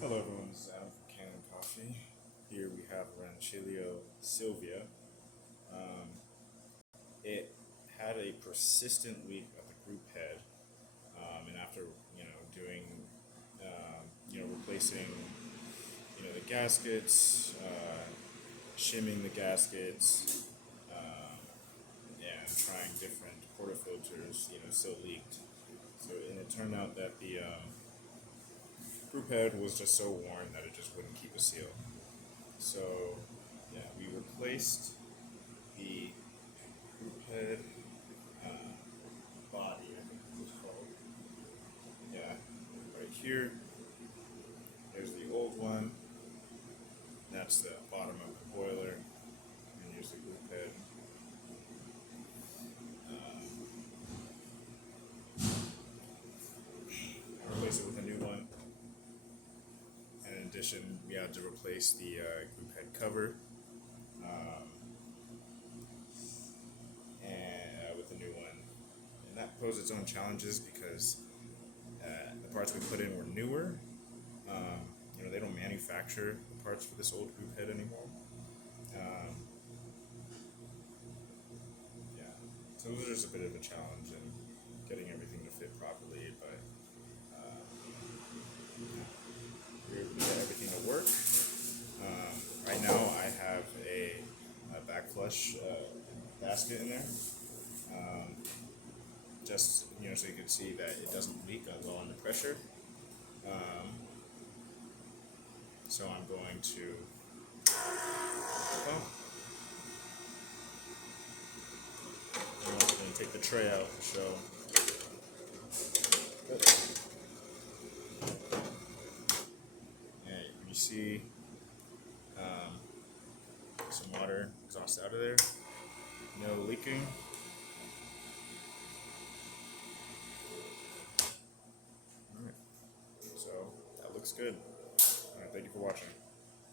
Hello everyone, this is Adam from Kanen Coffee. Here we have Ranchilio Sylvia. Um, it had a persistent leak at the group head, and after doing replacing the gaskets, shimming the gaskets, and trying different portafilters, still leaked. So and it turned out that the group head was just so worn that it just wouldn't keep a seal. So yeah, we replaced the group head body, I think it was called. Yeah, right here. Here's the old one. That's the bottom of the boiler, and here's the group head. I replaced it with a new one. And in addition, we had to replace the group head cover. And with the new one, and that posed its own challenges because the parts we put in were newer. They don't manufacture the parts for this old group head anymore. Yeah, so it was just a bit of a challenge in getting everything to fit properly, but we get everything to work. Right now, I have a back flush basket in there. Just so you can see that it doesn't leak well under pressure. So I'm going to I'm going to take the tray out to show. And you see some water exhaust out of there. No leaking. Alright, so that looks good. Alright, thank you for watching.